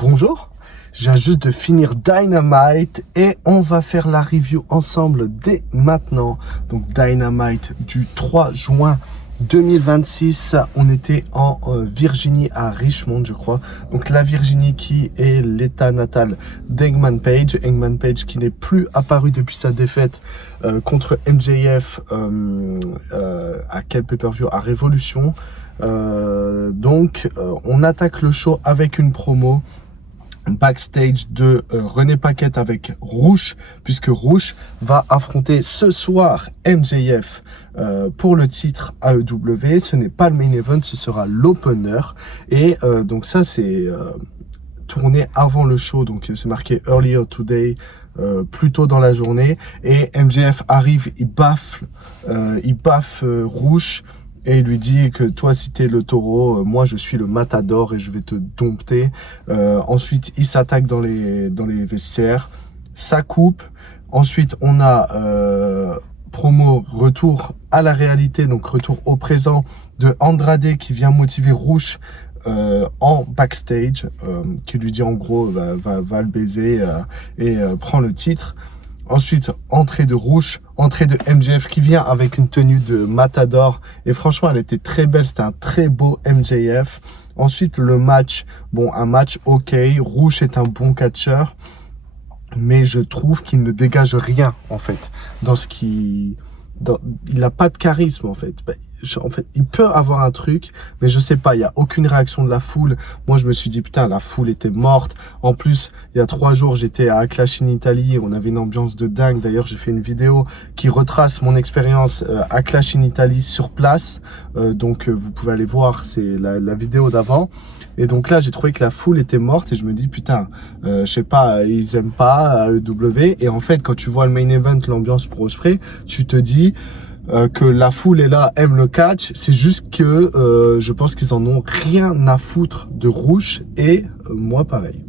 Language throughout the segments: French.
Bonjour, je viens juste de finir Dynamite et on va faire la review ensemble dès maintenant. Donc Dynamite du 3 juin 2026, on était en Virginie à Richmond je crois. Donc la Virginie qui est l'état natal d'Hangman Page. Hangman Page qui n'est plus apparu depuis sa défaite contre MJF à quel pay-per-view, à Révolution. On attaque le show avec une promo backstage de René Paquette avec Rush, puisque Rush va affronter ce soir MJF pour le titre AEW. Ce n'est pas le main event, ce sera l'opener. Et donc ça c'est tourné avant le show, donc c'est marqué earlier today, plus tôt dans la journée. Et MJF arrive, il baffe Rush. Et il lui dit que toi, si t'es le taureau, moi je suis le matador et je vais te dompter. Ensuite, il s'attaque dans les vestiaires, ça coupe. Ensuite, on a promo retour à la réalité, donc retour au présent de Andrade qui vient motiver Rush en backstage, qui lui dit en gros va le baiser et prend le titre. Ensuite, entrée de Rush, entrée de MJF qui vient avec une tenue de Matador. Et franchement, elle était très belle. C'était un très beau MJF. Ensuite, le match. Bon, un match ok. Rush est un bon catcheur. Mais je trouve qu'il ne dégage rien, en fait. Il n'a pas de charisme, en fait. Il peut avoir un truc, mais je sais pas, il y a aucune réaction de la foule. Moi, je me suis dit, putain, la foule était morte. En plus, il y a 3 jours, j'étais à Clash in Italy et on avait une ambiance de dingue. D'ailleurs, j'ai fait une vidéo qui retrace mon expérience à Clash in Italy sur place. Vous pouvez aller voir, c'est la vidéo d'avant. Et donc là, j'ai trouvé que la foule était morte et je me dis, putain, je sais pas, ils aiment pas AEW. Et en fait, quand tu vois le main event, l'ambiance pour Ospreay, tu te dis que la foule est là, aime le catch. C'est juste que je pense qu'ils en ont rien à foutre de Rush et moi pareil.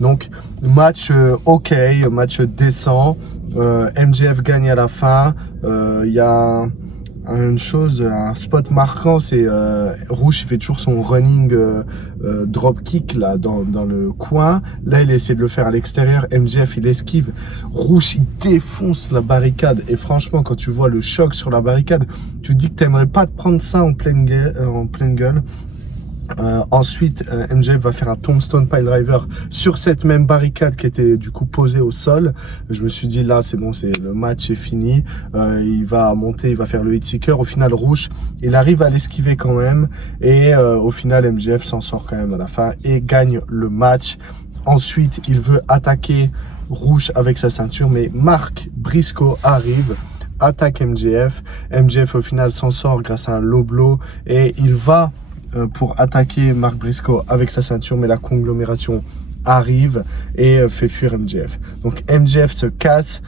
Donc match ok, match décent. MJF gagne à la fin. Il y a un spot marquant, c'est Rush, il fait toujours son running drop kick là dans le coin. Là, il essaie de le faire à l'extérieur. MJF, il esquive. Rush, il défonce la barricade. Et franchement, quand tu vois le choc sur la barricade, tu te dis que t'aimerais pas te prendre ça en pleine gueule. Ensuite, MJF va faire un Tombstone Piledriver sur cette même barricade qui était du coup posée au sol. Je me suis dit là c'est bon, le match est fini. Il va monter, il va faire le Hitseeker. Au final, Rush, il arrive à l'esquiver quand même. Et au final, MJF s'en sort quand même à la fin et gagne le match. Ensuite, il veut attaquer Rush avec sa ceinture, mais Mark Briscoe arrive, attaque MJF. MJF au final s'en sort grâce à un low blow et il va pour attaquer Mark Briscoe avec sa ceinture, mais la conglomération arrive et fait fuir MJF. Donc MJF se casse.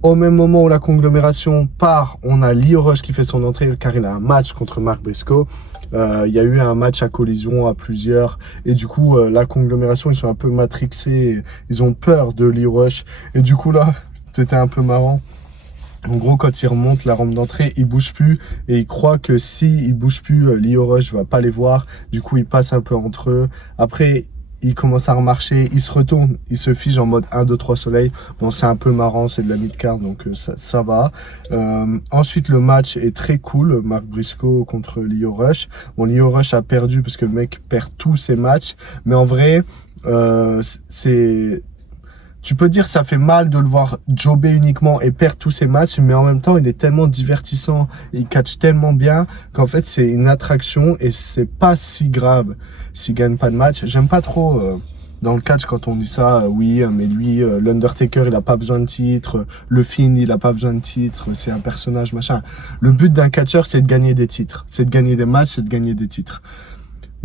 Au même moment où la conglomération part, on a Lio Rush qui fait son entrée car il a un match contre Mark Briscoe. Il y a eu un match à collision à plusieurs et du coup la conglomération, ils sont un peu matrixés, ils ont peur de Lio Rush et du coup là c'était un peu marrant. En gros, quand il remonte la rampe d'entrée, il bouge plus et il croit que si il bouge plus, Lio Rush va pas les voir. Du coup, il passe un peu entre eux. Après, il commence à remarcher, il se retourne, il se fige en mode 1, 2, 3 soleil. Bon, c'est un peu marrant, c'est de la mid-card, donc ça va. Ensuite, le match est très cool. Mark Briscoe contre Lio Rush. Bon, Lio Rush a perdu parce que le mec perd tous ses matchs. Mais en vrai, tu peux dire ça fait mal de le voir jobber uniquement et perdre tous ses matchs, mais en même temps, il est tellement divertissant, il catch tellement bien qu'en fait, c'est une attraction et c'est pas si grave s'il gagne pas de match. J'aime pas trop dans le catch quand on dit ça, oui, mais lui, l'Undertaker, il a pas besoin de titre, le Fiend, il a pas besoin de titre, c'est un personnage, machin. Le but d'un catcheur, c'est de gagner des titres, c'est de gagner des matchs, c'est de gagner des titres.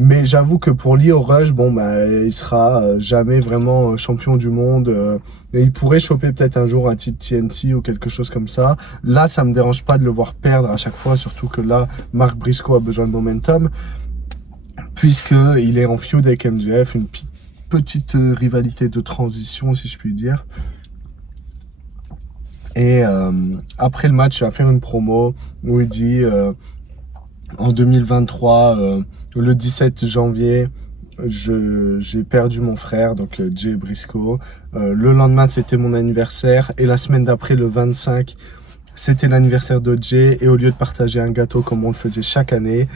Mais j'avoue que pour Lio Rush, bon, il sera jamais vraiment champion du monde. Et il pourrait choper peut-être un jour un titre TNT ou quelque chose comme ça. Là, ça me dérange pas de le voir perdre à chaque fois, surtout que là, Mark Briscoe a besoin de momentum, puisqu'il est en feud avec MJF, une petite rivalité de transition, si je puis dire. Et après le match, il va faire une promo où il dit... en 2023, le 17 janvier, j'ai perdu mon frère, donc Jay Briscoe. Le lendemain, c'était mon anniversaire. Et la semaine d'après, le 25, c'était l'anniversaire de Jay. Et au lieu de partager un gâteau comme on le faisait chaque année,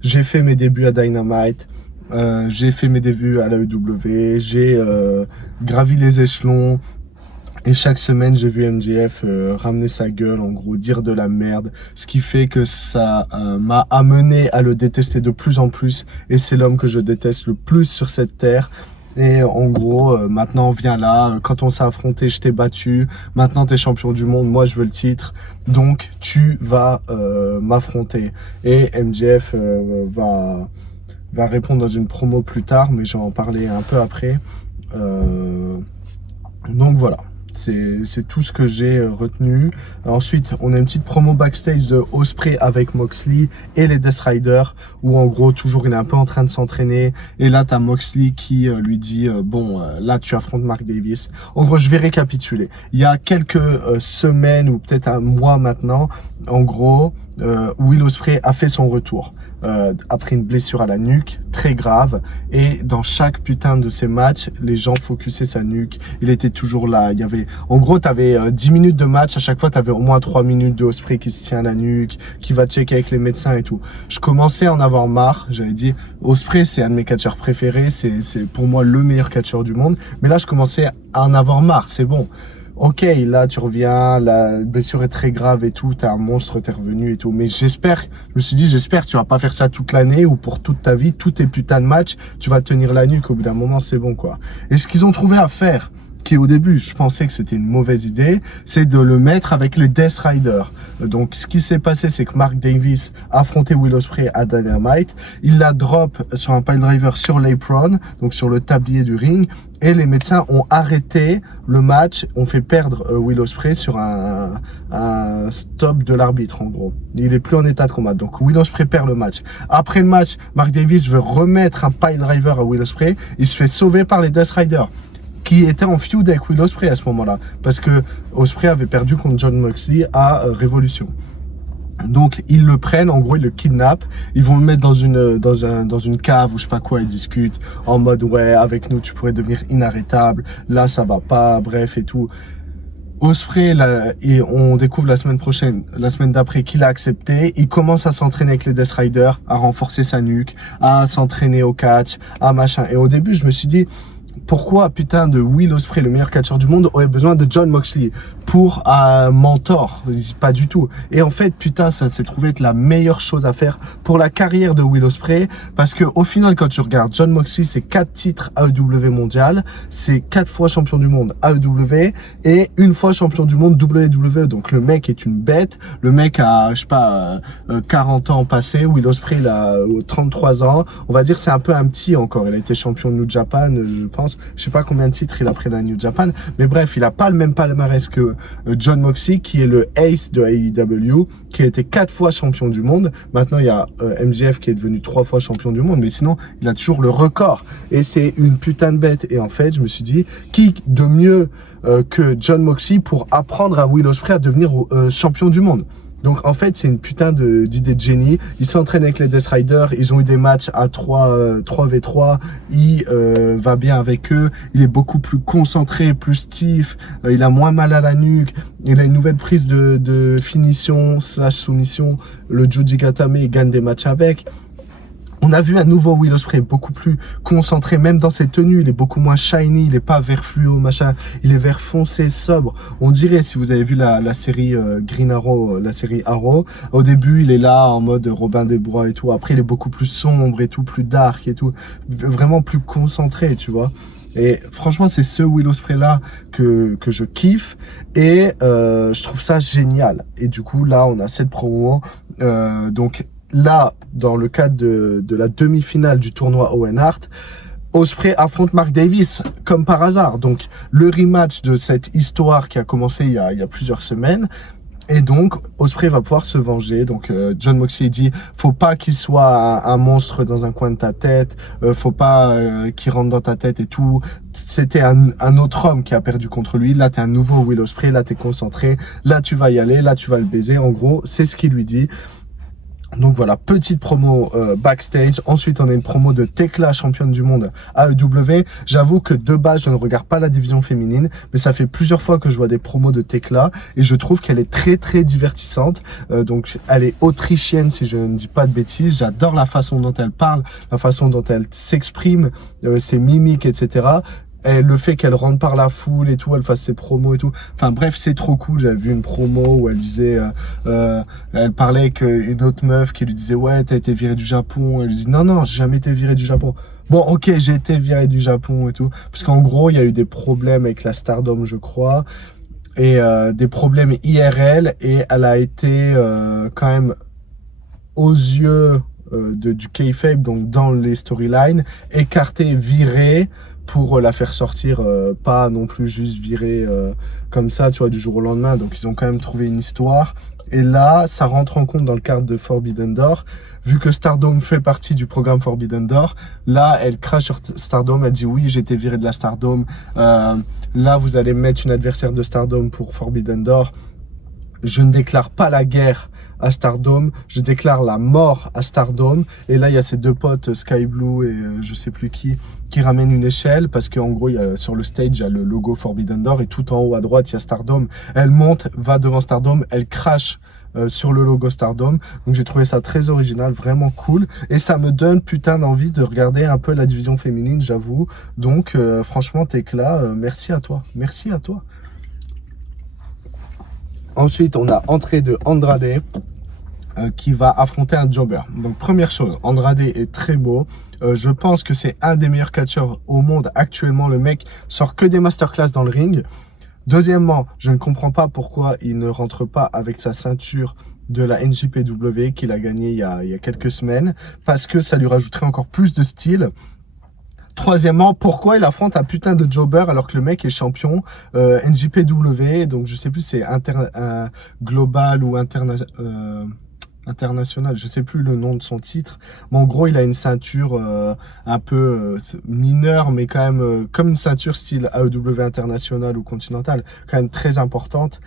j'ai fait mes débuts à Dynamite. J'ai fait mes débuts à l'AEW. J'ai gravi les échelons. Et chaque semaine, j'ai vu MJF ramener sa gueule, en gros, dire de la merde. Ce qui fait que ça m'a amené à le détester de plus en plus. Et c'est l'homme que je déteste le plus sur cette terre. Et en gros, maintenant, viens là. Quand on s'est affronté, je t'ai battu. Maintenant, t'es champion du monde. Moi, je veux le titre. Donc, tu vas m'affronter. Et MJF va répondre dans une promo plus tard. Mais j'en parlais un peu après. Donc, voilà. C'est tout ce que j'ai retenu. Ensuite, on a une petite promo backstage de Ospreay avec Moxley et les Death Riders, où en gros, toujours, il est un peu en train de s'entraîner. Et là, t'as Moxley qui lui dit, là, tu affrontes Mark Davis. En gros, je vais récapituler. Il y a quelques semaines, ou peut-être un mois maintenant, en gros, Will Ospreay a fait son retour. Après une blessure à la nuque, très grave. Et dans chaque putain de ces matchs, les gens focusaient sa nuque. Il était toujours là. Il y avait, en gros, t'avais 10 minutes de match. À chaque fois, t'avais au moins 3 minutes de Ospreay qui se tient à la nuque, qui va checker avec les médecins et tout. Je commençais à en avoir marre. J'avais dit, Ospreay, c'est un de mes catcheurs préférés. C'est pour moi le meilleur catcheur du monde. Mais là, je commençais à en avoir marre. C'est bon. Ok, là tu reviens, la blessure est très grave et tout, t'es un monstre, t'es revenu et tout. Mais je me suis dit, j'espère que tu vas pas faire ça toute l'année ou pour toute ta vie, tous tes putains de matchs, tu vas tenir la nuque, au bout d'un moment c'est bon quoi. Et ce qu'ils ont trouvé à faire, qui au début je pensais que c'était une mauvaise idée, c'est de le mettre avec les Death Riders. Donc ce qui s'est passé, c'est que Mark Davis a affronté Will Ospreay à Dynamite, il l'a drop sur un piledriver sur l'apron, donc sur le tablier du ring, et les médecins ont arrêté le match, ont fait perdre Will Ospreay sur un stop de l'arbitre en gros. Il est plus en état de combat, donc Will Ospreay perd le match. Après le match, Mark Davis veut remettre un piledriver à Will Ospreay, il se fait sauver par les Death Riders, qui était en feud avec Will Ospreay à ce moment-là, parce que Ospreay avait perdu contre Jon Moxley à Révolution. Donc ils le prennent, en gros ils le kidnappent, ils vont le mettre dans une cave ou je sais pas quoi, ils discutent en mode ouais avec nous tu pourrais devenir inarrêtable, là ça va pas, bref et tout. Ospreay, là, et on découvre la semaine d'après qu'il a accepté, il commence à s'entraîner avec les Death Riders, à renforcer sa nuque, à s'entraîner au catch, à machin. Et au début je me suis dit, pourquoi putain de Will Ospreay, le meilleur catcheur du monde, aurait besoin de Jon Moxley pour un mentor? Pas du tout. Et en fait, putain, ça s'est trouvé être la meilleure chose à faire pour la carrière de Will Ospreay, parce que au final, quand tu regardes, Jon Moxley, c'est 4 titres AEW mondial, c'est 4 fois champion du monde AEW et une fois champion du monde WWE. Donc le mec est une bête. Le mec a, je sais pas, 40 ans passé. Will Ospreay, il a 33 ans. On va dire c'est un peu un petit encore. Il a été champion de New Japan, je pense. Je sais pas combien de titres il a pris dans la New Japan, mais bref, il a pas le même palmarès que Jon Moxley, qui est le ace de AEW, qui a été 4 fois champion du monde. Maintenant, il y a MJF qui est devenu 3 fois champion du monde, mais sinon, il a toujours le record. Et c'est une putain de bête. Et en fait, je me suis dit, qui de mieux que Jon Moxley pour apprendre à Will Ospreay à devenir champion du monde? Donc en fait, c'est une putain d'idée de génie. Il s'entraîne avec les Death Riders, ils ont eu des matchs à 3v3, il va bien avec eux, il est beaucoup plus concentré, plus stiff, il a moins mal à la nuque, il a une nouvelle prise de finition / soumission, le Juji Gatame, il gagne des matchs avec. On a vu un nouveau Will Ospreay beaucoup plus concentré, même dans ses tenues, il est beaucoup moins shiny, il est pas vert fluo, machin, il est vert foncé, sobre. On dirait, si vous avez vu la série Green Arrow, la série Arrow, au début, il est là en mode Robin des Bois et tout, après il est beaucoup plus sombre et tout, plus dark et tout, vraiment plus concentré, tu vois. Et franchement, c'est ce Will Ospreay là que je kiffe et je trouve ça génial. Et du coup, là, on a cette promo, donc là, dans le cadre de la demi-finale du tournoi Owen Hart, Ospreay affronte Mark Davis, comme par hasard. Donc, le rematch de cette histoire qui a commencé il y a plusieurs semaines. Et donc, Ospreay va pouvoir se venger. Donc, Jon Moxley dit, faut pas qu'il soit un monstre dans un coin de ta tête, faut pas qu'il rentre dans ta tête et tout. C'était un autre homme qui a perdu contre lui. Là, t'es un nouveau Will Ospreay, là, t'es concentré, là, tu vas y aller, là, tu vas le baiser. En gros, c'est ce qu'il lui dit. Donc voilà, petite promo backstage. Ensuite, on a une promo de Tekla, championne du monde AEW. J'avoue que de base, je ne regarde pas la division féminine, mais ça fait plusieurs fois que je vois des promos de Tekla et je trouve qu'elle est très très divertissante. Donc elle est autrichienne si je ne dis pas de bêtises. J'adore la façon dont elle parle, la façon dont elle s'exprime, ses mimiques, etc. Et le fait qu'elle rentre par la foule et tout, elle fasse ses promos et tout. Enfin bref, c'est trop cool. J'avais vu une promo où elle disait, elle parlait avec une autre meuf qui lui disait ouais, t'as été virée du Japon. Elle lui dit non non, j'ai jamais été virée du Japon. Bon ok, j'ai été virée du Japon et tout, parce qu'en gros il y a eu des problèmes avec la Stardom, je crois, et des problèmes IRL, et elle a été quand même aux yeux du kayfabe, donc dans les storylines, écartée, virée, pour la faire sortir, pas non plus juste virée comme ça, tu vois, du jour au lendemain. Donc ils ont quand même trouvé une histoire. Et là, ça rentre en compte dans le cadre de Forbidden Door. Vu que Stardom fait partie du programme Forbidden Door, là, elle crache sur Stardom. Elle dit oui, j'ai été virée de la Stardom. Là, vous allez mettre une adversaire de Stardom pour Forbidden Door. Je ne déclare pas la guerre à Stardom, je déclare la mort à Stardom. Et là, il y a ces deux potes, Sky Blue et je sais plus qui ramènent une échelle, parce qu'en gros, sur le stage, il y a le logo Forbidden Door, et tout en haut à droite, il y a Stardom. Elle monte, va devant Stardom, elle crache sur le logo Stardom. Donc j'ai trouvé ça très original, vraiment cool, et ça me donne putain d'envie de regarder un peu la division féminine, j'avoue. Donc franchement, Tekla, merci à toi, merci à toi. Ensuite, on a entrée de Andrade qui va affronter un jobber. Donc première chose, Andrade est très beau. Je pense que c'est un des meilleurs catcheurs au monde actuellement. Le mec sort que des masterclass dans le ring. Deuxièmement, je ne comprends pas pourquoi il ne rentre pas avec sa ceinture de la NJPW qu'il a gagnée il y a quelques semaines, parce que ça lui rajouterait encore plus de style. Troisièmement, pourquoi il affronte un putain de jobber alors que le mec est champion NJPW, donc je sais plus, c'est global ou international, je sais plus le nom de son titre, mais en gros il a une ceinture un peu mineure, mais quand même comme une ceinture style AEW international ou continental, quand même très importante.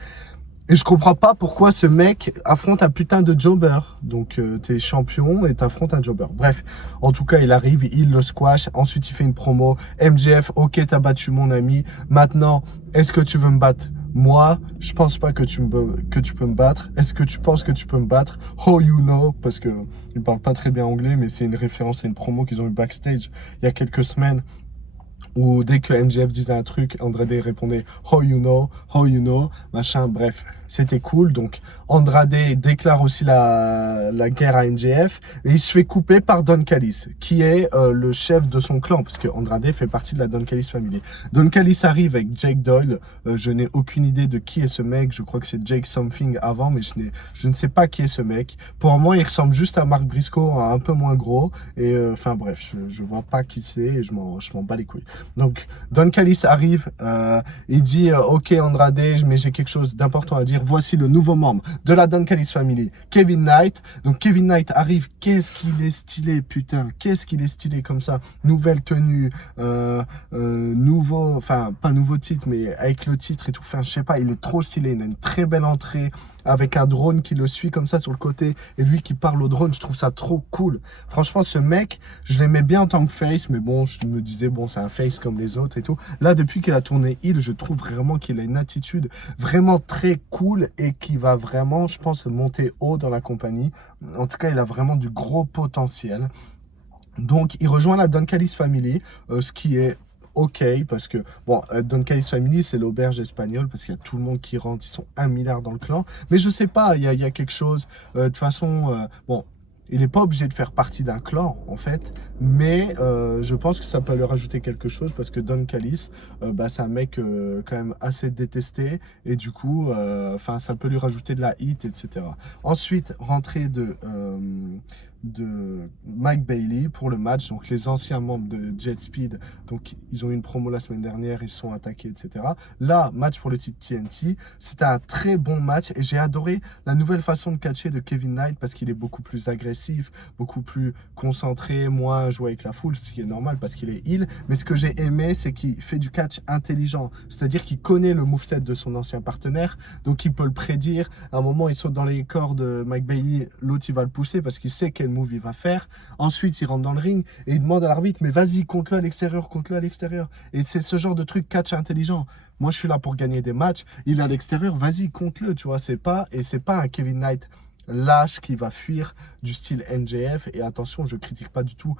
Et je comprends pas pourquoi ce mec affronte un putain de jobber. Donc t'es champion et t'affrontes un jobber. Bref, en tout cas il arrive, il le squash. Ensuite il fait une promo. MJF, ok t'as battu mon ami. Maintenant, est-ce que tu veux me battre? Moi, je pense pas que tu peux me battre. Est-ce que tu penses que tu peux me battre? Oh you know, parce que il parle pas très bien anglais, mais c'est une référence à une promo qu'ils ont eu backstage il y a quelques semaines, où dès que MJF disait un truc, Andrade répondait « How you know », machin, bref, c'était cool. Donc Andrade déclare aussi la guerre à MJF, et il se fait couper par Don Callis, qui est le chef de son clan, parce que Andrade fait partie de la Don Callis family. Don Callis arrive avec Jake Doyle, je n'ai aucune idée de qui est ce mec, je crois que c'est Jake something avant, mais je ne sais pas qui est ce mec. Pour moi, il ressemble juste à Mark Briscoe, un peu moins gros, et enfin bref, je vois pas qui c'est, et je m'en bats les couilles. Donc Don Callis arrive, il dit ok Andrade, mais j'ai quelque chose d'important à dire. Voici le nouveau membre de la Don Callis family, Kevin Knight. Donc Kevin Knight arrive, qu'est-ce qu'il est stylé, putain, qu'est-ce qu'il est stylé comme ça. Nouvelle tenue, nouveau, enfin pas nouveau titre, mais avec le titre et tout. Enfin je sais pas, il est trop stylé. Il a une très belle entrée, avec un drone qui le suit comme ça sur le côté, et lui qui parle au drone. Je trouve ça trop cool. Franchement, ce mec, je l'aimais bien en tant que face, mais bon, je me disais, bon, c'est un face comme les autres et tout. Là, depuis qu'il a tourné heel, je trouve vraiment qu'il a une attitude vraiment très cool, et qui va vraiment, je pense, monter haut dans la compagnie. En tout cas, il a vraiment du gros potentiel. Donc, il rejoint la Don Callis Family, ce qui est ok, parce que, bon, Don Callis Family, c'est l'auberge espagnole, parce qu'il y a tout le monde qui rentre, ils sont 1 milliard dans le clan, mais je sais pas, il y a quelque chose, de toute façon, bon, il n'est pas obligé de faire partie d'un clan, en fait, mais je pense que ça peut lui rajouter quelque chose, parce que Don Callis, bah, c'est un mec quand même assez détesté, et du coup, enfin, ça peut lui rajouter de la hit, etc. Ensuite, rentrée de Mike Bailey pour le match, donc les anciens membres de Jet Speed, donc ils ont eu une promo la semaine dernière, ils se sont attaqués, etc. Là, match pour le titre TNT, c'était un très bon match, et j'ai adoré la nouvelle façon de catcher de Kevin Knight, parce qu'il est beaucoup plus agressif, beaucoup plus concentré, moins pas jouer avec la foule, ce qui est normal parce qu'il est heel. Mais ce que j'ai aimé, c'est qu'il fait du catch intelligent. C'est-à-dire qu'il connaît le moveset de son ancien partenaire, donc il peut le prédire. À un moment, il saute dans les cordes de Mike Bailey, l'autre, il va le pousser parce qu'il sait quel move il va faire. Ensuite, il rentre dans le ring et il demande à l'arbitre, mais vas-y, compte-le à l'extérieur, compte-le à l'extérieur. Et c'est ce genre de truc catch intelligent. Moi, je suis là pour gagner des matchs. Il est à l'extérieur, vas-y, compte-le, tu vois. C'est pas un Kevin Knight lâche qui va fuir du style MJF. Et attention, je critique pas du tout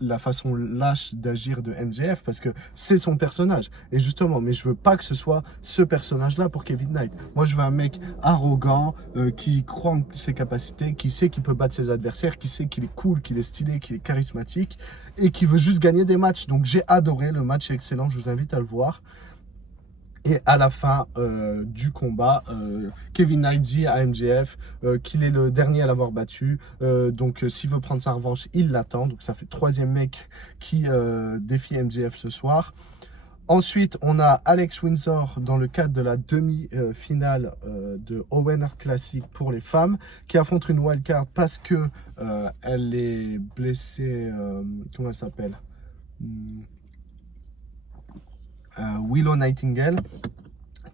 la façon lâche d'agir de MJF parce que c'est son personnage. Et justement, mais je veux pas que ce soit ce personnage-là pour Kevin Knight. Moi, je veux un mec arrogant, qui croit en ses capacités, qui sait qu'il peut battre ses adversaires, qui sait qu'il est cool, qu'il est stylé, qu'il est charismatique et qui veut juste gagner des matchs. Donc, j'ai adoré. Le match est excellent. Je vous invite à le voir. Et à la fin du combat, Kevin Knight dit à MJF qu'il est le dernier à l'avoir battu. Donc s'il veut prendre sa revanche, il l'attend. Donc ça fait 3e mec qui défie MJF ce soir. Ensuite, on a Alex Windsor dans le cadre de la demi-finale de Owen Hart Classic pour les femmes qui affronte une wildcard parce que elle est blessée. Comment elle s'appelle? Willow Nightingale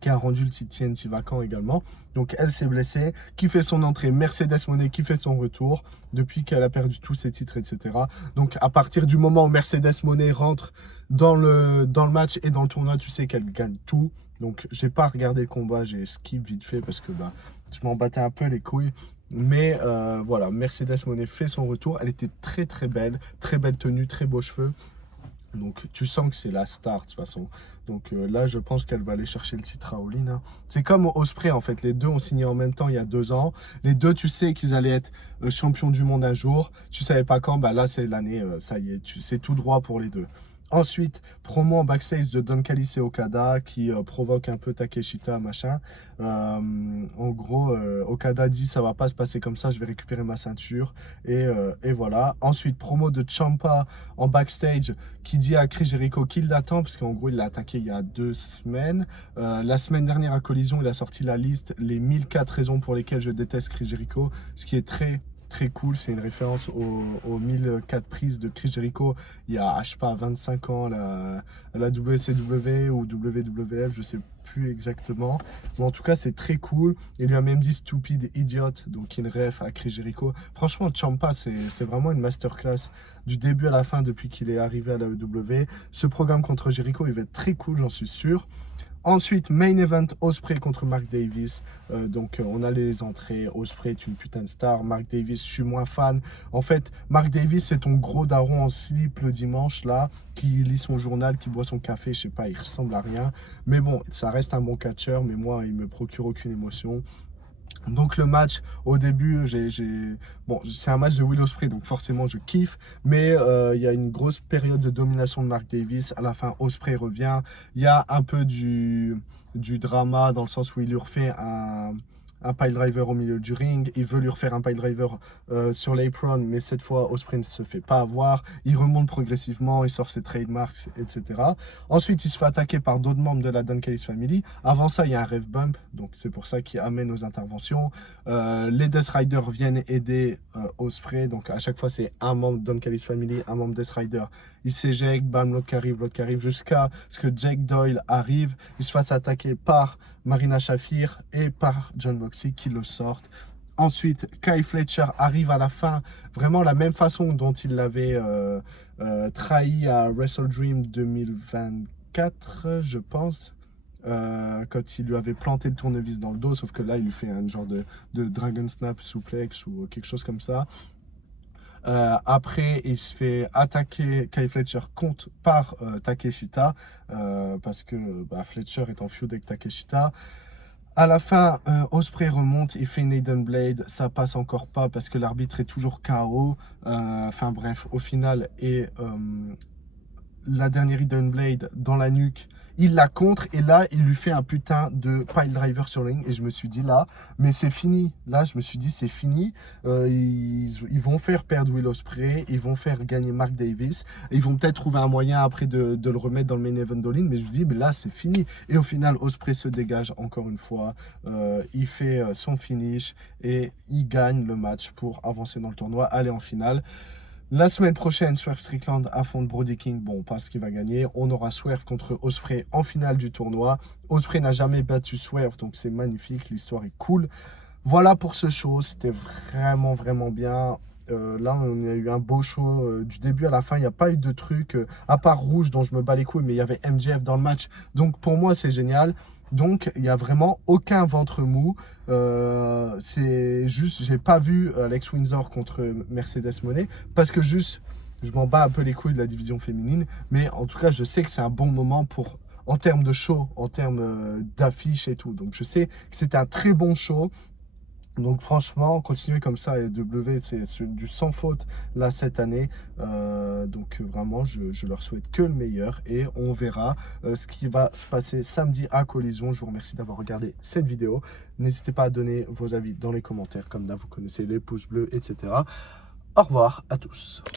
qui a rendu le site TNT vacant également. Donc elle s'est blessée, qui fait son entrée, Mercedes Moné qui fait son retour depuis qu'elle a perdu tous ses titres, etc. Donc à partir du moment où Mercedes Moné rentre dans le match et dans le tournoi, tu sais qu'elle gagne tout. Donc j'ai pas regardé le combat, j'ai skip vite fait parce que je m'en battais un peu les couilles. Mais voilà, Mercedes Moné fait son retour. Elle était très très belle tenue, très beaux cheveux. Donc tu sens que c'est la star de toute façon. Donc là, je pense qu'elle va aller chercher le titre à All In. C'est comme Ospreay en fait. Les deux ont signé en même temps il y a 2 ans. Les deux, tu sais qu'ils allaient être champions du monde un jour. Tu savais pas quand. Là, c'est l'année. Ça y est, c'est tout droit pour les deux. Ensuite, promo en backstage de Don Callis et Okada qui provoque un peu Takeshita, machin. En gros, Okada dit ça va pas se passer comme ça, je vais récupérer ma ceinture. Et voilà. Ensuite, promo de Ciampa en backstage qui dit à Chris Jericho qu'il l'attend, parce qu'en gros, il l'a attaqué il y a 2 semaines. La semaine dernière à Collision, il a sorti la liste, les 1004 raisons pour lesquelles je déteste Chris Jericho, ce qui est très cool. C'est une référence aux 1004 prises de Chris Jericho il y a, je sais pas, 25 ans, la WCW ou WWF, je sais plus exactement. Mais en tout cas, c'est très cool. Il lui a même dit Stupid Idiot, donc une ref à Chris Jericho. Franchement, Ciampa, c'est vraiment une masterclass du début à la fin depuis qu'il est arrivé à la EW. Ce programme contre Jericho, il va être très cool, j'en suis sûr. Ensuite, main event, Ospreay contre Mark Davis. Donc, on a les entrées. Ospreay est une putain de star. Mark Davis, je suis moins fan. En fait, Mark Davis, c'est ton gros daron en slip le dimanche, là, qui lit son journal, qui boit son café. Je sais pas, il ressemble à rien. Mais bon, ça reste un bon catcheur. Mais moi, il me procure aucune émotion. Donc le match, au début, bon, c'est un match de Will Ospreay, donc forcément je kiffe. Mais il y a une grosse période de domination de Mark Davis. À la fin, Ospreay revient. Il y a un peu du drama dans le sens où il lui refait un piledriver au milieu du ring. Il veut lui refaire un piledriver sur l'apron, mais cette fois, Ospreay ne se fait pas avoir. Il remonte progressivement, il sort ses trademarks, etc. Ensuite, il se fait attaquer par d'autres membres de la Don Callis Family. Avant ça, il y a un ref bump, donc c'est pour ça qu'il amène aux interventions. Les Death Riders viennent aider Ospreay, donc à chaque fois, c'est un membre Don Callis Family, un membre Death Rider. Il s'éjecte, bam, l'autre qui arrive, jusqu'à ce que Jake Doyle arrive. Il se fasse attaquer par Marina Shafir et par John Moxley qui le sortent. Ensuite, Kyle Fletcher arrive à la fin, vraiment la même façon dont il l'avait trahi à Wrestle Dream 2024, je pense. Quand il lui avait planté le tournevis dans le dos, sauf que là, il lui fait un genre de Dragon Snap Suplex ou quelque chose comme ça. Après, il se fait attaquer Kyle Fletcher par Takeshita parce que Fletcher est en feud avec Takeshita. À la fin, Ospreay remonte, il fait une Hidden Blade, ça passe encore pas parce que l'arbitre est toujours KO. Enfin bref, au final, et la dernière Hidden Blade dans la nuque, il la contre et là, il lui fait un putain de pile driver sur le ring et je me suis dit là, mais c'est fini. Là, je me suis dit c'est fini. Ils vont faire perdre Will Ospreay, ils vont faire gagner Mark Davis et ils vont peut-être trouver un moyen après de le remettre dans le main event d'All In, mais je me dis mais là, c'est fini. Et au final, Ospreay se dégage encore une fois. Il fait son finish et il gagne le match pour avancer dans le tournoi, aller en finale. La semaine prochaine, Swerve Strickland affronte Brody King. Bon, on pense qu'il va gagner. On aura Swerve contre Ospreay en finale du tournoi. Ospreay n'a jamais battu Swerve, donc c'est magnifique. L'histoire est cool. Voilà pour ce show. C'était vraiment, vraiment bien. Là, on a eu un beau show du début à la fin. Il n'y a pas eu de truc, à part Rouge, dont je me bats les couilles, mais il y avait MJF dans le match. Donc, pour moi, c'est génial. Donc, il n'y a vraiment aucun ventre mou. C'est juste, j'ai pas vu Alex Windsor contre Mercedes Moné parce que juste, je m'en bats un peu les couilles de la division féminine. Mais en tout cas, je sais que c'est un bon moment pour, en termes de show, en termes d'affiches et tout. Donc, je sais que c'était un très bon show. Donc franchement, continuer comme ça, et W, c'est du sans faute là cette année. Donc vraiment, je leur souhaite que le meilleur et on verra ce qui va se passer samedi à Collision. Je vous remercie d'avoir regardé cette vidéo. N'hésitez pas à donner vos avis dans les commentaires. Comme d'hab, vous connaissez les pouces bleus, etc. Au revoir à tous.